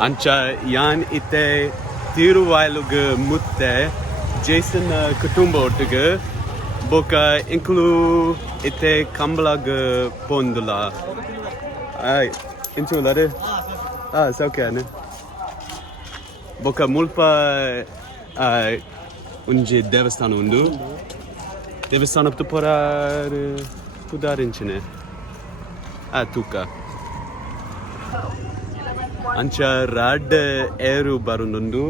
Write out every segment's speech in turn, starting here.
Ancha yan ite Thiruvailu mutte Jason Kutumba ottige boka inclu ite Kambala pondula ay into lade it's okay ne boka mulpa unje devasthana undu devasthana to pora kudarinchine tuka ಅಂಚ rod ಏರು ಬರುಂದುಂಡು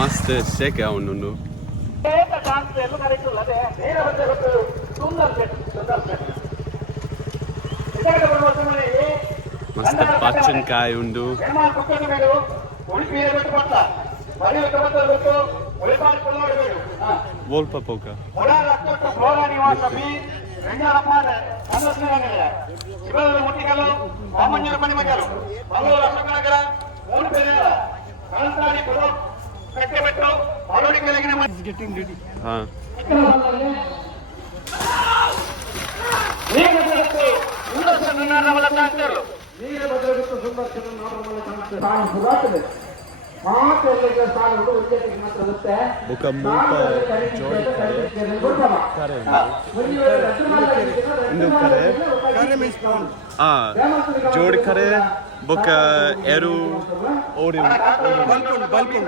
ಮಸ್ತ್ ಶೇಕೆ ಅವನುಂಡು ಮಸ್ತ್ ಪಚ್ಚನಕಾಯಿ ಉಂಡು ವೋಲ್ಪ ಪೋಕ buka mulpa kare means jodi kare buka eru ori balpun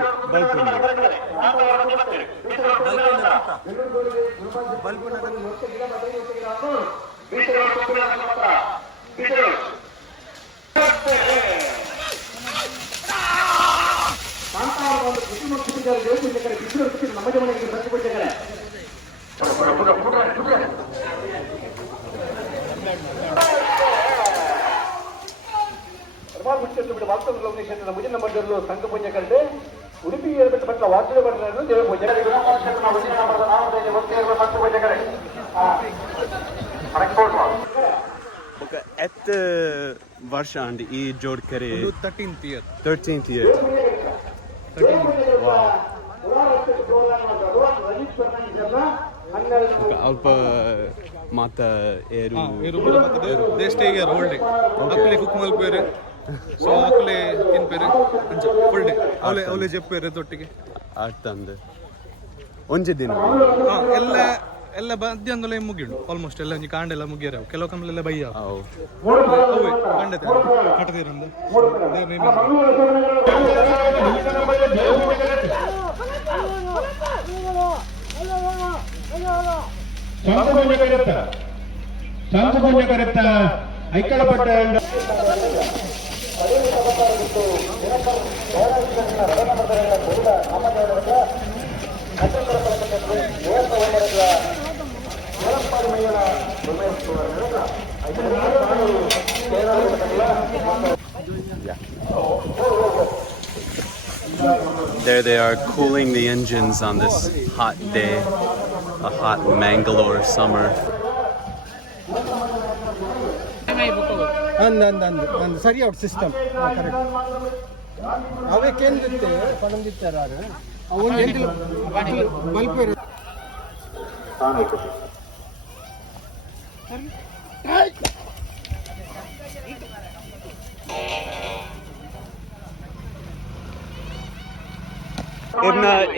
Udupi ಏರ್ಬಿಟ್ಟು ವಾದ್ಯ ಬಂದ್ರೆ ದೇವ ಪೂಜೆ at varsha and e jod kare 13th year wow alpa mata eru they stay here whole day akule cook malpere so akule tin pere anja full day avle jeppere tottige artande onje dina ಎಲ್ಲ ಮಧ್ಯಾಹ್ನದಲ್ಲೇ ಮುಗಿಡು almost ಎಲ್ಲ ಒಂಜಿ ಕಾಂಡೆಲ್ಲ ಮುಗಿಯರ ಕೆಲವು ಕಮ್ಮಲೆಲ್ಲ ಬೈಯ ಕಂಡತೆ ಕಟ್ಟದಿರಂದ ಐಕ್ಕಳಪಟ್ಟ There they are cooling the engines on this hot day, a hot Mangalore summer. and ಸರಿ out system correct ಅವಕ್ಕೇನಿರುತ್ತೆ ಪಣಂದಿತ್ತಾರು ಅವನು bulb ಇರುತ್ತೆ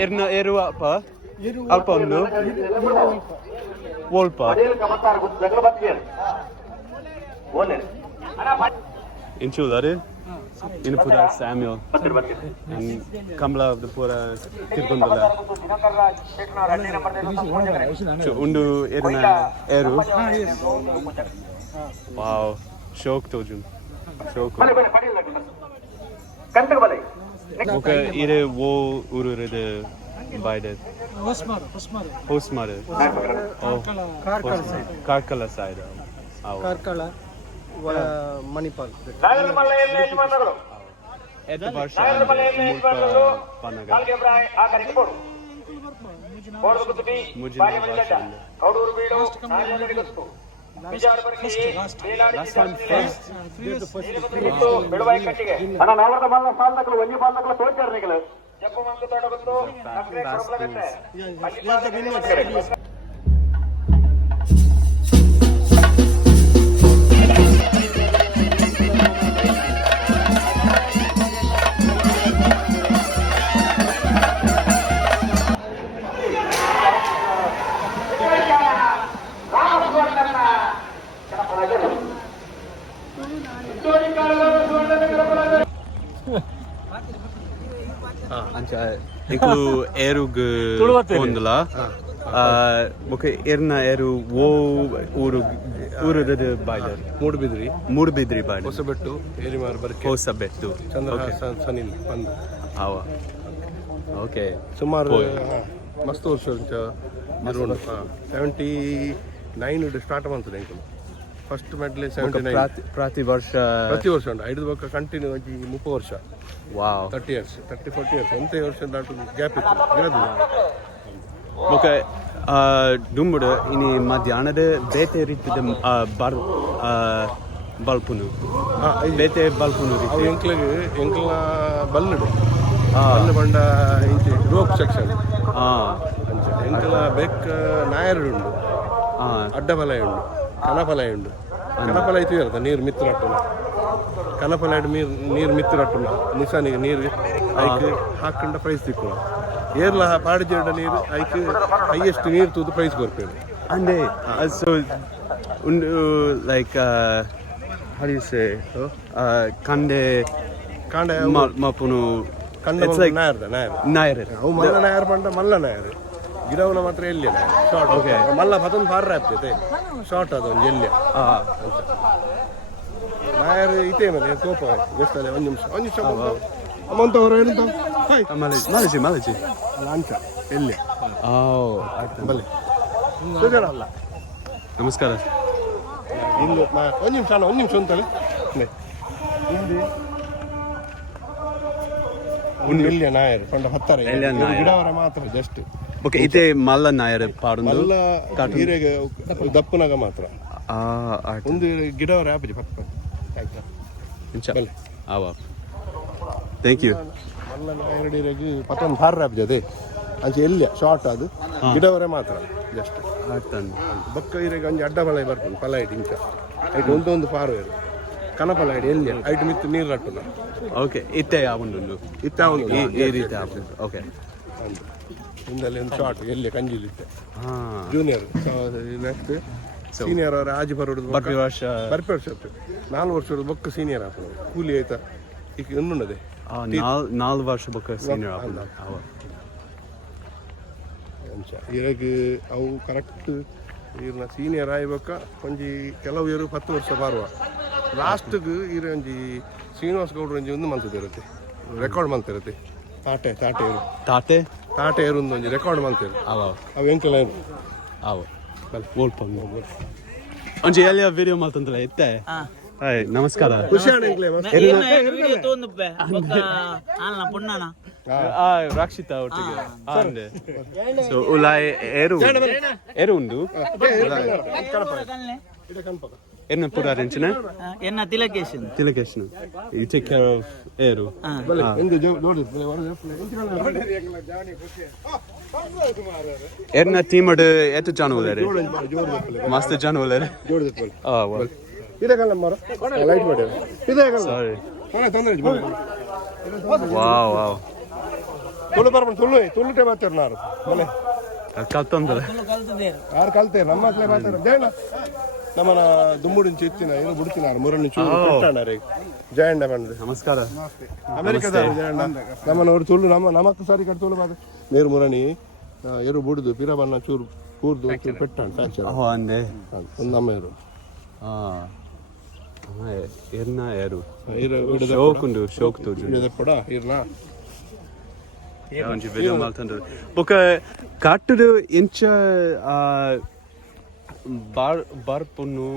Irna eru alpa undu wolpa inchulare in pura Samuel and Kambala of the pura Tirgundala undu irna eru wow shok tojun shok okay ire wo ururede by the Hosmare Karkala side Karkala Manipal et ವರ್ಷ ಮುಲ್ಪ ಪನ್ನಗ last time first inclu erug pondla boke erna eru wo uru de bailer Moodbidri ಬಾಯ್ಲರ್ ಹೊಸಬೆಟ್ಟು ಏರಿಮಾರ್ ಬರ್ಕೆ ಹೊಸಬೆಟ್ಟು ಚಂದ್ರಹಾಸನ್ ಸನಿಲ್ ಬಂದ ಅವ okay ಸುಮಾರು ಮಸ್ತ್ ವರ್ಷ ನಿರ್ವಹಣೆ 79 ಸ್ಟಾರ್ಟ್ ಮಾಡ್ತದೆ ಎಂಕಲು ಫಸ್ಟ್ ಮೆಡ್ಲೆ 79 ಪ್ರತಿ ವರ್ಷ ಉಂಟು ಐದು ಬೊಕ್ಕ ಕಂಟಿನ್ಯೂ ಆಗಿ 30 ವರ್ಷ ವಾವ್ 30 years 40 years ಎಂತ ವರ್ಷ ದಾಟು ಗ್ಯಾಪ್ ಇತ್ತು ಗಿಡದು ಓಕೆ ಡುಂಬುಡು ಇನಿ ಮಧ್ಯಾಹ್ನದ ಬೇತೆ ರೀತಿದ ಬಲ್ಪುನು ಬೇತೆ ಬಲ್ಪುನು ಅವು ಎಂಕ್ಲ ಬಲ್ಲುಡು ಬಲ್ಲು ಬಂಡ ಇಂಚೆ ರೋಪ್ ಸೆಕ್ಷನ್ ಎಂಕ್ಲ ಬೆಕ್ಕ ನಾಯರು ಉಂಡು ಅಡ್ಡಫಲ ಉಂಡು ಕನಫಲ ಉಂಡು ಕನಫಲ ಐತಿ ಇರತ್ತ ನೀರು ಮಿತ್ರಟ್ಟುನ ಕನಫಲ ನೀರು ಮಿತ್ರಟ್ಟುನ ನಿಸಾನಿಗೆ ನೀರು ಐಕ್ ಹಾಕೊಂಡ ಪ್ರೈಸ್ ತಿಕ್ಕೋಣ ಏರ್ಲ ಪಾಡಿಜೇಡ ನೀರು ಐಕ್ ಹೈಯೆಸ್ಟ್ ನೀರು ತೂದು ಪ್ರೈಸ್ ಬರ್ಪೇನೆ ಅಂದೆ ಸೊ ಒಂದು like how do you say kande mapunu ಕಂಡ ನಾಯರ್ ಅವು ಮಲ್ಲ ನಾಯರ್ ಬಂಡ ಮಲ್ಲ ನಾಯರ್ ಗಿಡವನ ಮಾತ್ರ ಎಲ್ಲಿ ಶಾರ್ಟ್ ಓಕೆ ಮಲ್ಲ ಮತ್ತೊಂದು ಪಾರ ಆಗ್ತೈತೆ ಶಾರ್ಟ್ ಅದೊಂದು ಎಲ್ಲಿ ಅಂತ ನಾಯರ್ ಇತೇ ಮೇಲೆ ಕೋಪ ಗೊತ್ತಲ್ಲ ಒಂದು ನಿಮಿಷ ಅಮೌಂಟ್ ಅವರು ಹೇಳಿದ ಮಲಜಿ ಅಲ್ಲ ಅಂಚ ಎಲ್ಲಿ ಬಲ್ಲೆ ಅಲ್ಲ ನಮಸ್ಕಾರ ಇಂದು ಒಂದು ನಿಮಿಷ ಅಂತಲ್ಲ ಹಿಂದೆ ಎಲ್ಲಿಯ ನಾಯರ್ ಕೊಂಡ ಹತ್ತರ ಗಿಡವರ ಮಾತ್ರ ಜಸ್ಟ್ ಓಕೆ ಇದೇ ಮಲ್ಲ ನಾಯರ್ ಪಾಡು ಮಲ್ಲ ಹೀರೆಗೆ ದಪ್ಪನಾಗ ಮಾತ್ರ ಒಂದು ಗಿಡವರ ಆಪಜಿ ಪಕ್ಕ ಥ್ಯಾಂಕ್ ಯು ಮಲ್ಲ ನಾಯರಡಿಗೆ ಪತ್ತೊಂದು ಪಾರ ಆಪಜಿ ಅದೇ ಅಂಚೆ ಎಲ್ಲಿಯ ಶಾರ್ಟ್ ಅದು ಗಿಡವರೇ ಮಾತ್ರ ಜಸ್ಟ್ ಬಕ್ಕ ಹೀರೆಗೆ ಒಂಜಿ ಅಡ್ಡ ಮಲೈ ಬರ್ತದೆ ಪಲೈಟ್ ಇಂಚ ಐಟ್ ಒಂದೊಂದು ಪಾರು ಇರು ಕನಪಲೈಡ್ ಎಲ್ಲಿ ಐಟ್ ಮಿತ್ತು ನೀರು ರಟ್ಟುನ ಓಕೆ ಇತ್ತೆ ಯಾವೊಂದು ಈ ರೀತಿ ಓಕೆ ಹಿಂದಲ್ಲಿ ಒಂದು ಶಾರ್ಟ್ ಎಲ್ಲಿ ಕಂಜಿಲಿತ್ತೆ ಜೂನಿಯರ್ ನೆಕ್ಸ್ಟ್ ಸೀನಿಯರ್ ಅವರ ಆಜಿ ಬರೋದು ಬರ್ಪಿ ವರ್ಷ 4 ವರ್ಷದ ಬೊಕ್ಕ ಸೀನಿಯರ್ ಆಗ್ತದೆ ಕೂಲಿ ಆಯ್ತಾ ಈಗ ಇನ್ನುಂಡದೆ 4 ವರ್ಷ ಬೊಕ್ಕ ಸೀನಿಯರ್ ಆಗ್ತದೆ ಇರಾಗ ಅವು ಕರೆಕ್ಟ್ ಇವ್ರನ್ನ ಸೀನಿಯರ್ ಆಯ್ಬೇಕ ಒಂಜಿ ಕೆಲವು ಇವರು 10 ವರ್ಷ ಬಾರುವ ಲಾಸ್ಟ್ಗೆ ಇರ ಒಂಜಿ ಶ್ರೀನಿವಾಸ್ ಗೌಡ್ರು ಒಂಜಿ ಒಂದು ಮಂತದಿರುತ್ತೆ ರೆಕಾರ್ಡ್ ಮಂತಿರುತ್ತೆ ತಾಟೆ ಇರು ಒಂಜಿ ರೆಕಾರ್ಡ್ ಮಂತಿರು ಅವು ಎಂಕಲ ಅವು ಒಂಜಿ ಎಲ್ಲಿಯ ವಿಡಿಯೋ ಮಾತಂತಲ್ಲ ಎತ್ತೆ ಹಾಯ್ ನಮಸ್ಕಾರ ರಕ್ಷಿತಾ ಒಟ್ಟಿಗೆ ಸೊ ಉಲಾಯ್ ಏರು ಉಂಡು ಎನ್ನ ಪುರ ಅರೆಂಜ್ನ ಎನ್ನ ತಿಲಕೇಶನ್ ಯು ಟೇಕ್ ಕೇರ್ ಆಫ್ ಏರು ಎನ್ನ ಟೀಮ್ ಅಡ್ ಎತ್ತು ಜನ ಉಲ್ಲಾರೆ ಮಸ್ತ್ ಜನ ಉಲ್ಲಾರೆ ಲೈಟ್ ಮಾಡಿ ಸಾರಿ ವಾವ್ ತುಳು ಬರ್ಬಂದು ತುಳುಟೆ ಮಾತಾರ ನಾನು ಮನೆ ಕಲ್ತಂದ್ರೆ ಯಾರು ಕಲ್ತೇವೆ ನಮ್ಮ ಮಕ್ಕಳೇ ಮಾತಾಡ ಜಯಣ್ಣ ನಮ್ಮನ ದುಮ್ಮುಡಿನ ಚಿತ್ತಿನ ಏನು ಬಿಡ್ತೀನಿ ಮುರಣ್ಣಿ ಚೂರು ಕೊಟ್ಟಾಣರೆ ಜಯಣ್ಣ ಬಂದ್ರೆ ನಮಸ್ಕಾರ ಅಮೆರಿಕದ ಜಯಣ್ಣ ನಮ್ಮನವರು ತುಳು ನಮಕ್ಕ ಸಾರಿ ಕಟ್ ತುಳು ಬಾದ ನೀರು ಮುರಣಿ ಎರು ಬುಡ್ದು ಪಿರ ಬಣ್ಣ ಚೂರು ಕೂರ್ದು ಪೆಟ್ಟಾಣ ಫ್ಯಾಕ್ಚರ್ ಅಂದೆ ಒಂದು ಅಮ್ಮ ಇರು ಎರ್ನ ಏರು ಶೋಕುಂಡು ಶೋಕ್ ತೋಜು ಪಡ ಇರ್ನಾ ಒಂಜಿ ವಿಡಿಯೋ ಮಾಡ್ತಂದ್ರೆ ಬೊಕ ಕಟ್ಟುಡು ಇಂಚ ಬರ್ಪುನು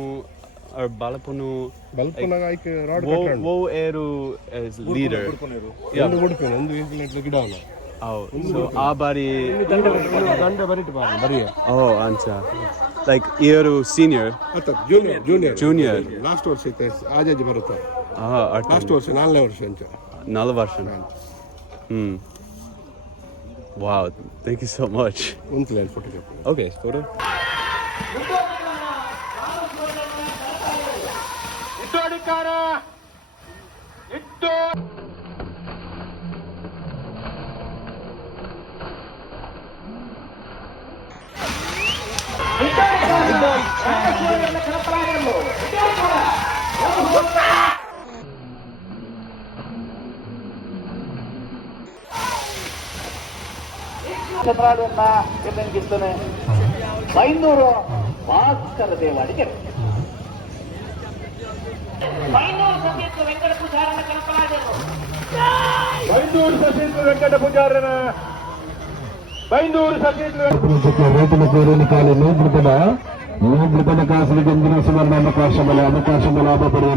or balapunu. ಬಲ್ಪುನಾಗ ಐಕ್ rod Wo eru as leader. ಒಂದು ಹುಡುಕೇನೆ ಒಂದು ಇಂಟರ್ನೆಟ್ ಗಿಡ ಅವನು Oh, so abari. ದಂಡ ಬರಿಟ್ಟು ಬಾರಿ ಬರಿಯ Oh, ancha. Like eru senior. Junior last ವರ್ಷ ಐತೆ ಆಜಾಜಿ ಬರುತ್ತೆ Artan. ಲಾಸ್ಟ್ ವರ್ಷ 4ನೇ ವರ್ಷ ಅಂತ 4 ವರ್ಷ. Wow, thank you so much. ಒಂದು ಲೈನ್ ಫೋಟೋ Okay, photo. ಚಂದ್ರಾಳನ್ನ ಎನ್ನಂಗಿದ್ದಾನೆ ಬೈಂದೂರು ಭಾಸ್ಕರ ದೇವಾಡಿಗೆ ಬೈಂದೂರು ಸತೀರ್ಥ ವೆಂಕಟ ಪೂಜಾರನ ಕಲ್ಪನಾದರು ಬೈಂದೂರು ಸತೀರ್ಥ ವೆಂಕಟ ಪೂಜಾರನ ಬೈಂದೂರು ಸತೀರ್ಥ రైతుల పేరుని కాలి నూతన కాసులు చెందిన సువర్ణ అవకాశం లాభపడి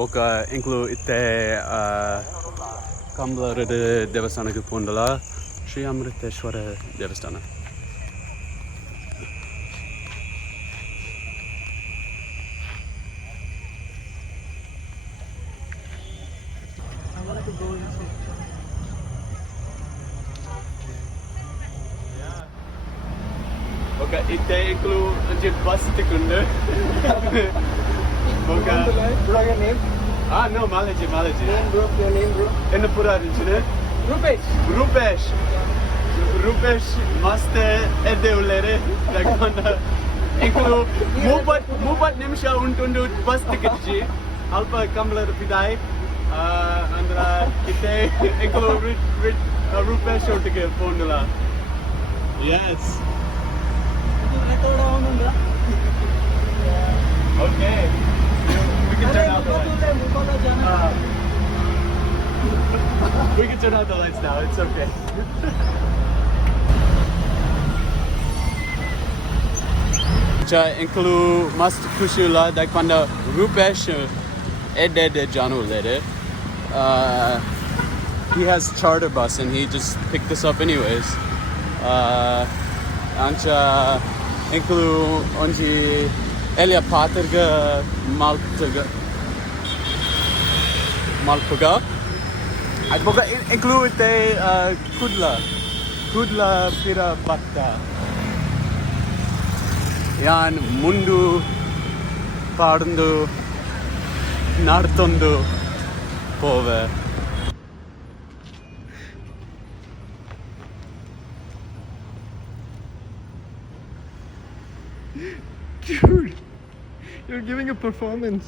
Boka inclu itte Kambala Devasthana Pundala Sri Amriteshwara Devasthana. Boka itte inclu bus tikunde. Boka. No, Malaji. Name bro. In the Pura region. Rupesh. Rupesh must edde ullere. Like manda. Inclu mubat nimsha untundu bus ticket ji. Alpa Kambala pidai. Andra itte inclu Rupesh ottige pondula. Yes. Okay. We can turn out the lights. We can turn out the lights now. It's okay. Inclu must kushula like panda Rupesh edde janu lede. He has charter bus and he just picked us up anyways. Ancha inclu onji Elia Paterga Malpuga. I'd boga include the Kudla Pira Batta. Yan Mundu Parndu Nartundu Pove. Dude, you're giving a performance.